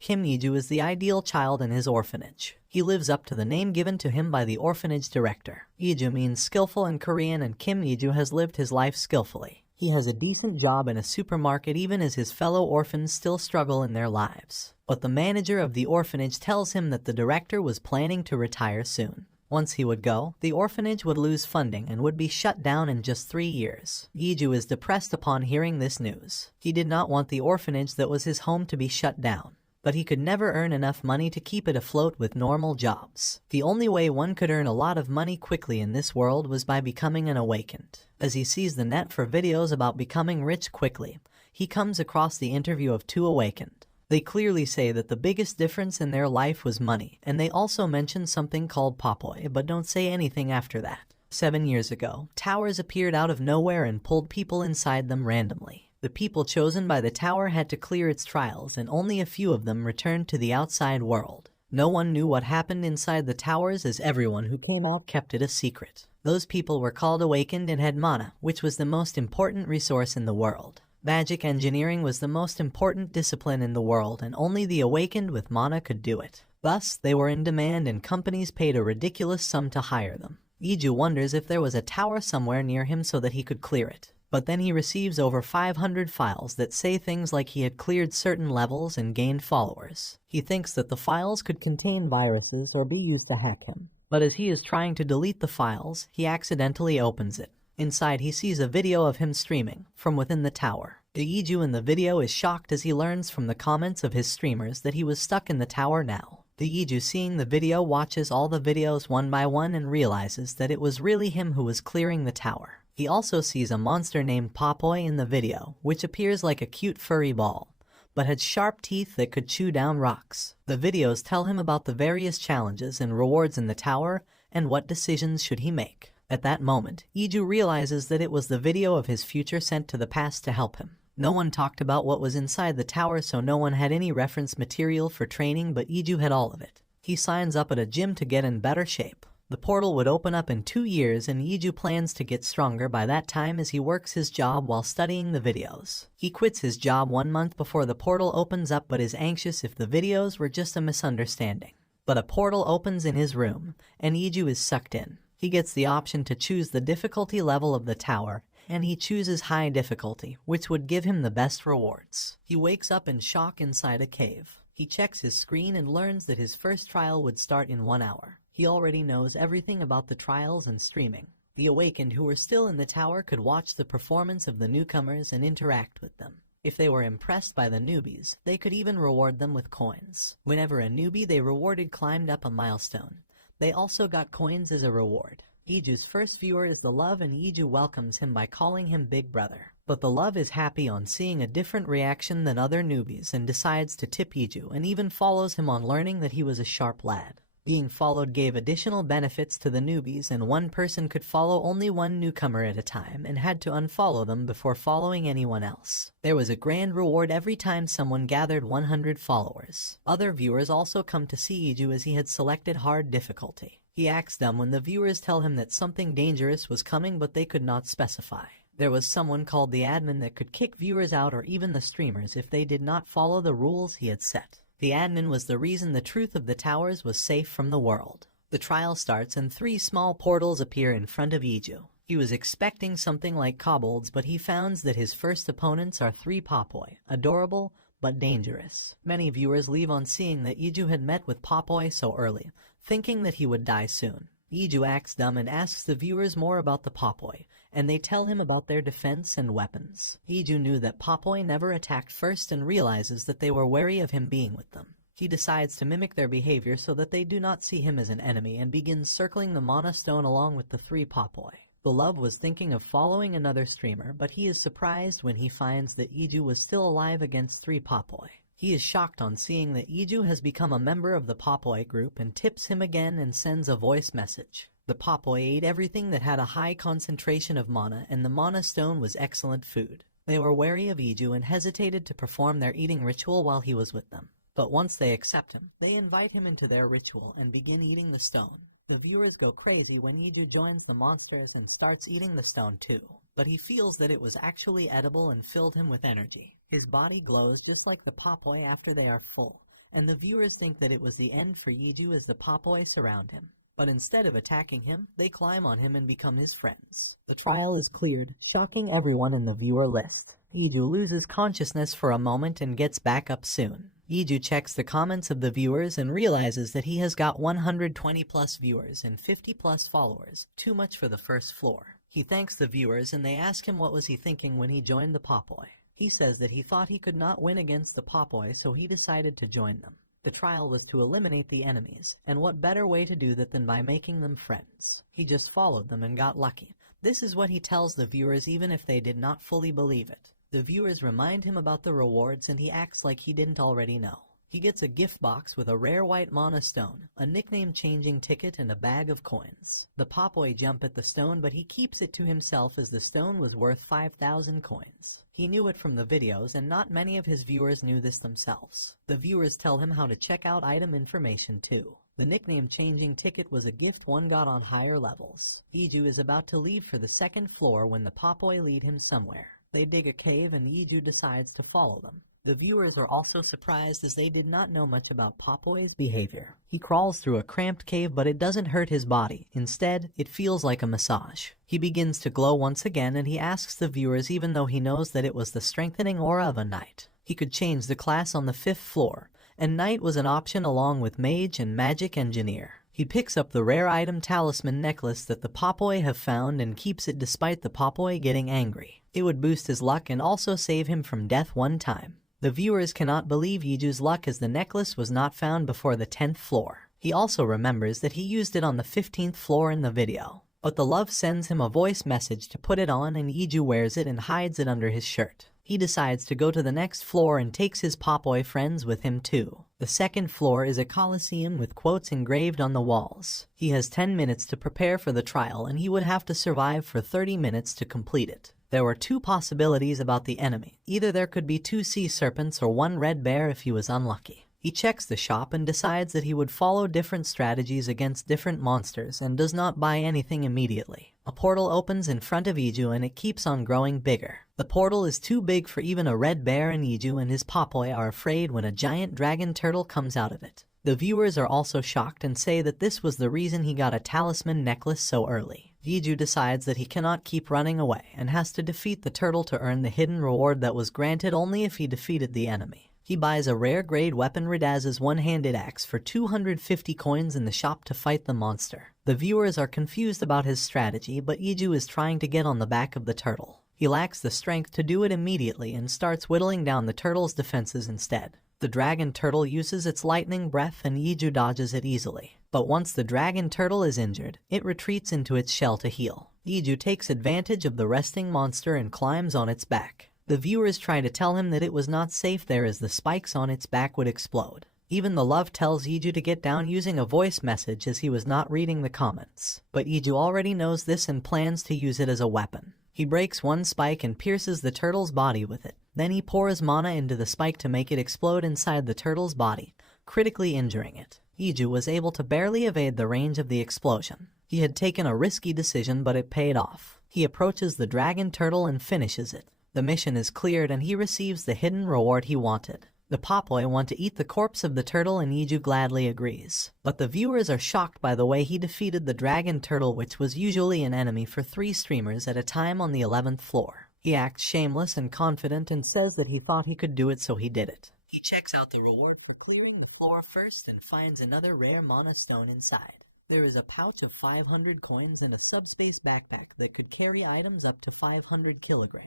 Kim Iju is the ideal child in his orphanage. He lives up to the name given to him by the orphanage director. Iju means skillful in Korean, and Kim Iju has lived his life skillfully. He has a decent job in a supermarket even as his fellow orphans still struggle in their lives. But the manager of the orphanage tells him that the director was planning to retire soon. Once he would go, the orphanage would lose funding and would be shut down in just 3 years. Iju is depressed upon hearing this news. He did not want the orphanage that was his home to be shut down, but he could never earn enough money to keep it afloat with normal jobs. The only way one could earn a lot of money quickly in this world was by becoming an awakened. As he sees the net for videos about becoming rich quickly, he comes across the interview of 2 awakened. They clearly say that the biggest difference in their life was money, and they also mention something called Papoy, but don't say anything after that. 7 years ago, towers appeared out of nowhere and pulled people inside them randomly. The people chosen by the tower had to clear its trials, and only a few of them returned to the outside world. No one knew what happened inside the towers, as everyone who came out kept it a secret. Those people were called awakened and had mana, which was the most important resource in the world. Magic engineering was the most important discipline in the world, and only the awakened with mana could do it. Thus, they were in demand and companies paid a ridiculous sum to hire them. Iju wonders if there was a tower somewhere near him so that he could clear it. But then he receives over 500 files that say things like he had cleared certain levels and gained followers. He thinks that the files could contain viruses or be used to hack him. But as he is trying to delete the files, he accidentally opens it. Inside, he sees a video of him streaming from within the tower. The Iju in the video is shocked as he learns from the comments of his streamers that he was stuck in the tower now. The Iju, seeing the video, watches all the videos one by one and realizes that it was really him who was clearing the tower. He also sees a monster named Papoy in the video, which appears like a cute furry ball, but had sharp teeth that could chew down rocks. The videos tell him about the various challenges and rewards in the tower and what decisions should he make. At that moment, Iju realizes that it was the video of his future sent to the past to help him. No one talked about what was inside the tower, so no one had any reference material for training, but Iju had all of it. He signs up at a gym to get in better shape. The portal would open up in 2 years, and Iju plans to get stronger by that time as he works his job while studying the videos. He quits his job 1 month before the portal opens up, but is anxious if the videos were just a misunderstanding. But a portal opens in his room, and Iju is sucked in. He gets the option to choose the difficulty level of the tower, and he chooses high difficulty, which would give him the best rewards. He wakes up in shock inside a cave. He checks his screen and learns that his first trial would start in 1 hour. He already knows everything about the trials and streaming. The awakened who were still in the tower could watch the performance of the newcomers and interact with them. If they were impressed by the newbies, they could even reward them with coins. Whenever a newbie they rewarded climbed up a milestone, they also got coins as a reward. Iju's first viewer is the Love, and Iju welcomes him by calling him Big Brother. But the Love is happy on seeing a different reaction than other newbies and decides to tip Iju, and even follows him on learning that he was a sharp lad. Being followed gave additional benefits to the newbies, and one person could follow only one newcomer at a time and had to unfollow them before following anyone else. There was a grand reward every time someone gathered 100 followers. Other viewers also come to see Iju as he had selected hard difficulty. He acts dumb when the viewers tell him that something dangerous was coming, but they could not specify. There was someone called the admin that could kick viewers out or even the streamers if they did not follow the rules he had set. The admin was the reason the truth of the towers was safe from the world. The trial starts and 3 small portals appear in front of Iju. He was expecting something like kobolds, but he finds that his first opponents are 3 Papoy, adorable but dangerous. Many viewers leave on seeing that Iju had met with Papoy so early, thinking that he would die soon. Iju acts dumb and asks the viewers more about the Papoy, and they tell him about their defense and weapons. Iju knew that Papoy never attacked first and realizes that they were wary of him being with them. He decides to mimic their behavior so that they do not see him as an enemy and begins circling the Mana Stone along with the 3 Papoy. The Love was thinking of following another streamer, but he is surprised when he finds that Iju was still alive against 3 Papoy. He is shocked on seeing that Iju has become a member of the Papoy group and tips him again and sends a voice message. The Papoy ate everything that had a high concentration of mana, and the Mana Stone was excellent food. They were wary of Iju and hesitated to perform their eating ritual while he was with them. But once they accept him, they invite him into their ritual and begin eating the stone. The viewers go crazy when Iju joins the monsters and starts eating the stone too. But he feels that it was actually edible and filled him with energy. His body glows just like the Papoy after they are full, and the viewers think that it was the end for Yiju as the Popoi surround him. But instead of attacking him, they climb on him and become his friends. The trial is cleared, shocking everyone in the viewer list. Yiju loses consciousness for a moment and gets back up soon. Yiju checks the comments of the viewers and realizes that he has got 120 plus viewers and 50 plus followers, too much for the first floor. He thanks the viewers and they ask him what was he thinking when he joined the Popoi. He says that he thought he could not win against the Popoi, so he decided to join them. The trial was to eliminate the enemies, and what better way to do that than by making them friends? He just followed them and got lucky. This is what he tells the viewers even if they did not fully believe it. The viewers remind him about the rewards and he acts like he didn't already know. He gets a gift box with a rare white mana stone, a nickname-changing ticket, and a bag of coins. The Popoi jump at the stone, but he keeps it to himself as the stone was worth 5,000 coins. He knew it from the videos, and not many of his viewers knew this themselves. The viewers tell him how to check out item information too. The nickname-changing ticket was a gift one got on higher levels. Yiju is about to leave for the second floor when the Popoi lead him somewhere. They dig a cave and Yiju decides to follow them. The viewers are also surprised as they did not know much about Popoi's behavior. He crawls through a cramped cave, but it doesn't hurt his body. Instead, it feels like a massage. He begins to glow once again and he asks the viewers even though he knows that it was the strengthening aura of a knight. He could change the class on the 5th floor, and knight was an option along with mage and magic engineer. He picks up the rare item talisman necklace that the Popoi have found and keeps it despite the Popoi getting angry. It would boost his luck and also save him from death one time. The viewers cannot believe Yiju's luck as the necklace was not found before the 10th floor. He also remembers that he used it on the 15th floor in the video. But the love sends him a voice message to put it on and Yiju wears it and hides it under his shirt. He decides to go to the next floor and takes his Popoi friends with him too. The 2nd floor is a coliseum with quotes engraved on the walls. He has 10 minutes to prepare for the trial and he would have to survive for 30 minutes to complete it. There were 2 possibilities about the enemy. Either there could be 2 sea serpents or 1 red bear if he was unlucky. He checks the shop and decides that he would follow different strategies against different monsters and does not buy anything immediately. A portal opens in front of Yiju and it keeps on growing bigger. The portal is too big for even a red bear and Yiju and his Popoi are afraid when a giant dragon turtle comes out of it. The viewers are also shocked and say that this was the reason he got a talisman necklace so early. Yiju decides that he cannot keep running away and has to defeat the turtle to earn the hidden reward that was granted only if he defeated the enemy. He buys a rare grade weapon Radaz's one-handed axe for 250 coins in the shop to fight the monster. The viewers are confused about his strategy, but Yiju is trying to get on the back of the turtle. He lacks the strength to do it immediately and starts whittling down the turtle's defenses instead. The dragon turtle uses its lightning breath and Yiju dodges it easily. But once the dragon turtle is injured, it retreats into its shell to heal. Yiju takes advantage of the resting monster and climbs on its back. The viewers try to tell him that it was not safe there as the spikes on its back would explode. Even the love tells Yiju to get down using a voice message as he was not reading the comments. But Yiju already knows this and plans to use it as a weapon. He breaks 1 spike and pierces the turtle's body with it. Then he pours mana into the spike to make it explode inside the turtle's body, critically injuring it. Yiju was able to barely evade the range of the explosion. He had taken a risky decision, but it paid off. He approaches the dragon turtle and finishes it. The mission is cleared and he receives the hidden reward he wanted. The Popoi want to eat the corpse of the turtle and Yiju gladly agrees. But the viewers are shocked by the way he defeated the dragon turtle, which was usually an enemy for 3 streamers at a time on the 11th floor. He acts shameless and confident and says that he thought he could do it, so he did it. He checks out the reward for clearing the floor first and finds another rare mana stone inside. There is a pouch of 500 coins and a subspace backpack that could carry items up to 500 kilograms.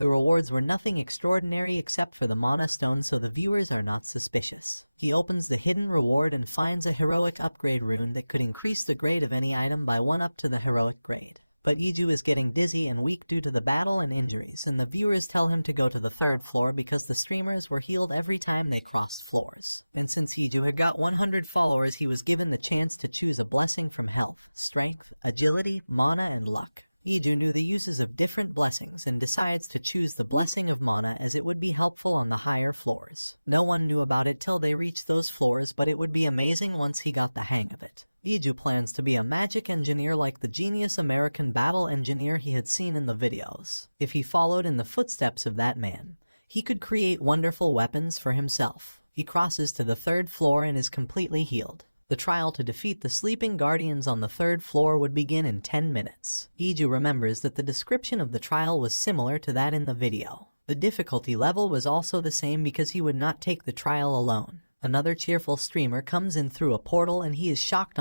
The rewards were nothing extraordinary except for the mana stone, so the viewers are not suspicious. He opens the hidden reward and finds a heroic upgrade rune that could increase the grade of any item by 1 up to the heroic grade. But Yiju is getting dizzy and weak due to the battle and injuries, and the viewers tell him to go to the 3rd floor because the streamers were healed every time they crossed floors. And since Yiju had got 100 followers, he was given the chance to choose a blessing from health, strength, agility, mana, and luck. Yiju knew the uses of different blessings and decides to choose the blessing of mana as it would be helpful on the higher floors. No one knew about it till they reached those floors, but it would be amazing once he got it. Yiju plans to be a magic engineer like the genius American battle engineer he had seen in the video. If he followed in the footsteps of that man, he could create wonderful weapons for himself. He crosses to the third floor and is completely healed. The trial to defeat the sleeping guardians on the third floor will begin in 10 minutes. The trial was similar to that in the video. The difficulty level was also the same because he would not take the trial alone. Another cheerful screamer comes in through the portal and he's shocked.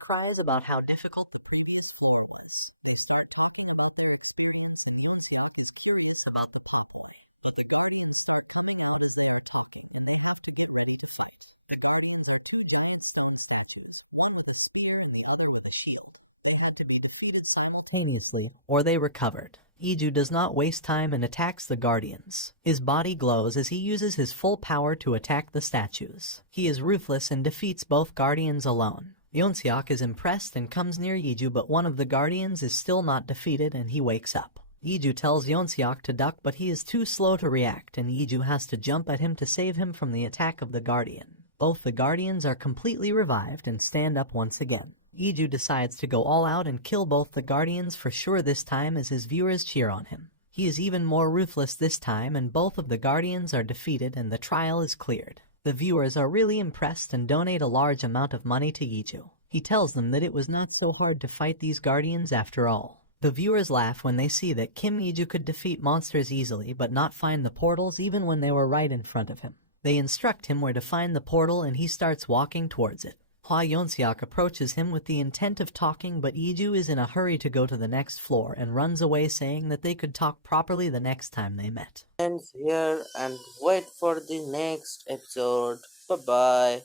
Cries about how difficult the previous floor was. They start talking about their experience, and Yoon-seok is curious about the Popboy. The Guardians The Guardians are two giant stone statues, one with a spear and the other with a shield. They had to be defeated simultaneously, or they recovered. Iju does not waste time and attacks the Guardians. His body glows as he uses his full power to attack the statues. He is ruthless and defeats both Guardians alone. Yoon-seok is impressed and comes near Iju, but one of the Guardians is still not defeated and he wakes up. Iju tells Yoon-seok to duck, but he is too slow to react, and Iju has to jump at him to save him from the attack of the Guardian. Both the Guardians are completely revived and stand up once again. Iju decides to go all out and kill both the Guardians for sure this time as his viewers cheer on him. He is even more ruthless this time, and both of the Guardians are defeated and the trial is cleared. The viewers are really impressed and donate a large amount of money to Iju. He tells them that it was not so hard to fight these Guardians after all. The viewers laugh when they see that Kim Iju could defeat monsters easily but not find the portals even when they were right in front of him. They instruct him where to find the portal and he starts walking towards it. Hwa Yoon-seok approaches him with the intent of talking, but Iju is in a hurry to go to the next floor and runs away saying that they could talk properly the next time they met. Ends here and wait for the next episode. Bye bye.